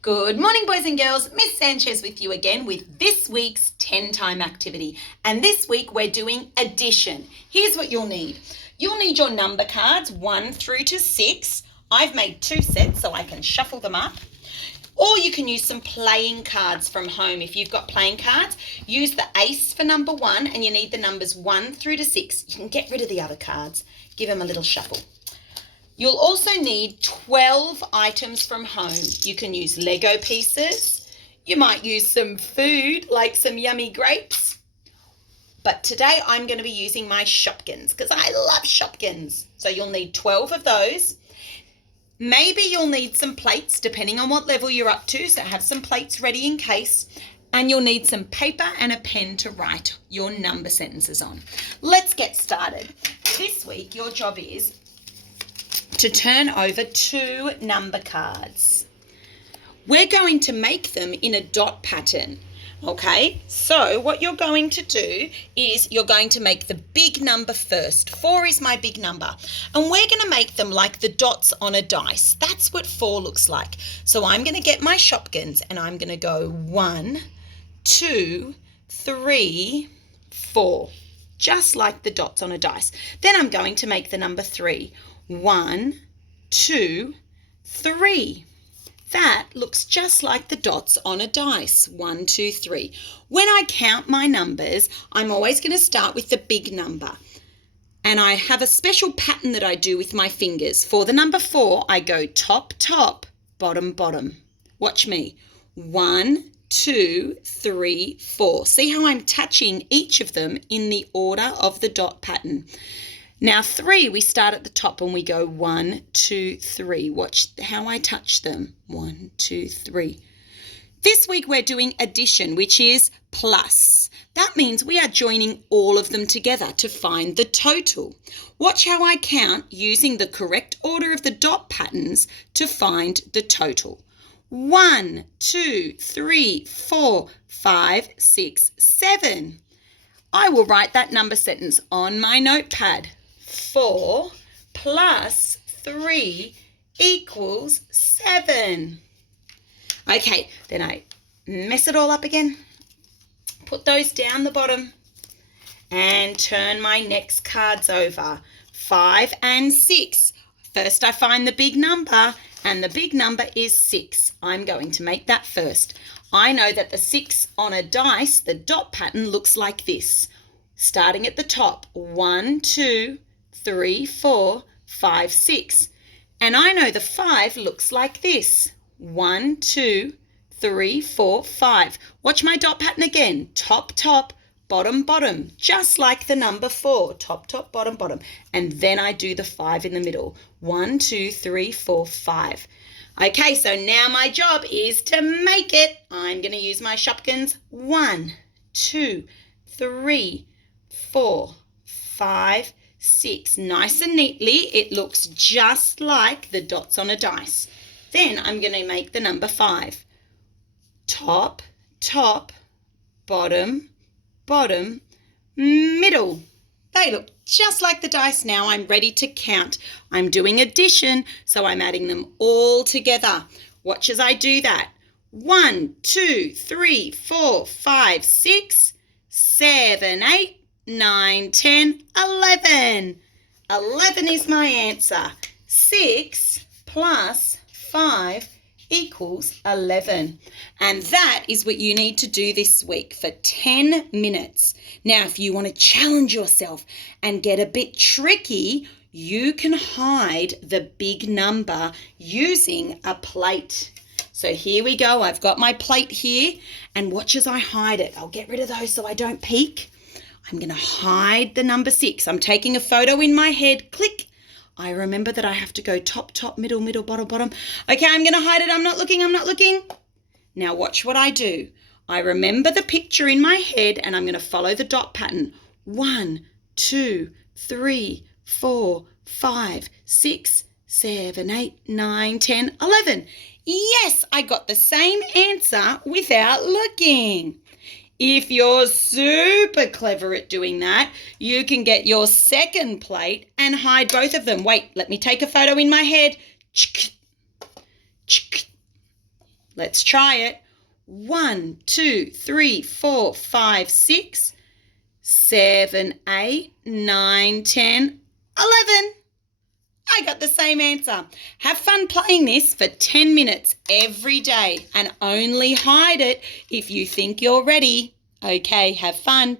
Good morning, boys and girls. Miss Sanchez with you again with this week's 10-time activity. And this week we're doing addition. Here's what you'll need. You'll need your number cards 1 through to 6. I've made 2 sets so I can shuffle them up. Or you can use some playing cards from home. If you've got playing cards, use the ace for number 1 and you need the numbers 1 through to 6. You can get rid of the other cards. Give them a little shuffle. You'll also need 12 items from home. You can use Lego pieces. You might use some food, like some yummy grapes. But today I'm going to be using my Shopkins because I love Shopkins. So you'll need 12 of those. Maybe you'll need some plates depending on what level you're up to. So have some plates ready in case. And you'll need some paper and a pen to write your number sentences on. Let's get started. This week your job is to turn over 2 number cards. We're going to make them in a dot pattern, okay? So what you're going to do is you're going to make the big number first. 4 is my big number. And we're going to make them like the dots on a dice. That's what 4 looks like. So I'm going to get my Shopkins and I'm going to go 1, 2, 3, 4. Just like the dots on a dice. Then I'm going to make the number 3. 1, 2, 3. That looks just like the dots on a dice. 1, 2, 3. When I count my numbers, I'm always going to start with the big number. And I have a special pattern that I do with my fingers. For the number 4, I go top, top, bottom, bottom. Watch me. 1, 2, 3, 4. See how I'm touching each of them in the order of the dot pattern. Now 3, we start at the top and we go 1, 2, 3. Watch how I touch them. 1, 2, 3. This week we're doing addition, which is plus. That means we are joining all of them together to find the total. Watch how I count using the correct order of the dot patterns to find the total. 1, 2, 3, 4, 5, 6, 7. I will write that number sentence on my notepad. 4 plus 3 equals 7. Okay, then I mess it all up again. Put those down the bottom and turn my next cards over. 5 and 6. First I find the big number and the big number is 6. I'm going to make that first. I know that the 6 on a dice, the dot pattern looks like this. Starting at the top, 1, 2, 3, 4, 5, 6. And I know the 5 looks like this. 1, 2, 3, 4, 5. Watch my dot pattern again. Top, top, bottom, bottom. Just like the number 4. Top, top, bottom, bottom. And then I do the 5 in the middle. 1, 2, 3, 4, 5. Okay, so now my job is to make it. I'm going to use my Shopkins. 1, 2, 3, 4, 5, 6. Nice and neatly, it looks just like the dots on a dice. Then I'm going to make the number 5. Top, top, bottom, bottom, middle. They look just like the dice now. I'm ready to count. I'm doing addition, so I'm adding them all together. Watch as I do that. 1, 2, 3, 4, 5, 6, 7, 8, 9, 10, 11. 11 is my answer. 6 plus 5 equals 11. And that is what you need to do this week for 10 minutes. Now, if you want to challenge yourself and get a bit tricky, you can hide the big number using a plate. So here we go. I've got my plate here and watch as I hide it. I'll get rid of those so I don't peek. I'm going to hide the number 6. I'm taking a photo in my head. Click. I remember that I have to go top, top, middle, middle, bottom, bottom. Okay, I'm going to hide it. I'm not looking. I'm not looking. Now watch what I do. I remember the picture in my head and I'm going to follow the dot pattern. 1, 2, 3, 4, 5, 6, 7, 8, 9, 10, 11. Yes, I got the same answer without looking. If you're super clever at doing that, you can get your second plate and hide both of them. Wait, let me take a photo in my head. Let's try it. 1, 2, 3, 4, 5, 6, 7, 8, 9, 10, 11. I got the same answer. Have fun playing this for 10 minutes every day and only hide it if you think you're ready. Okay, have fun.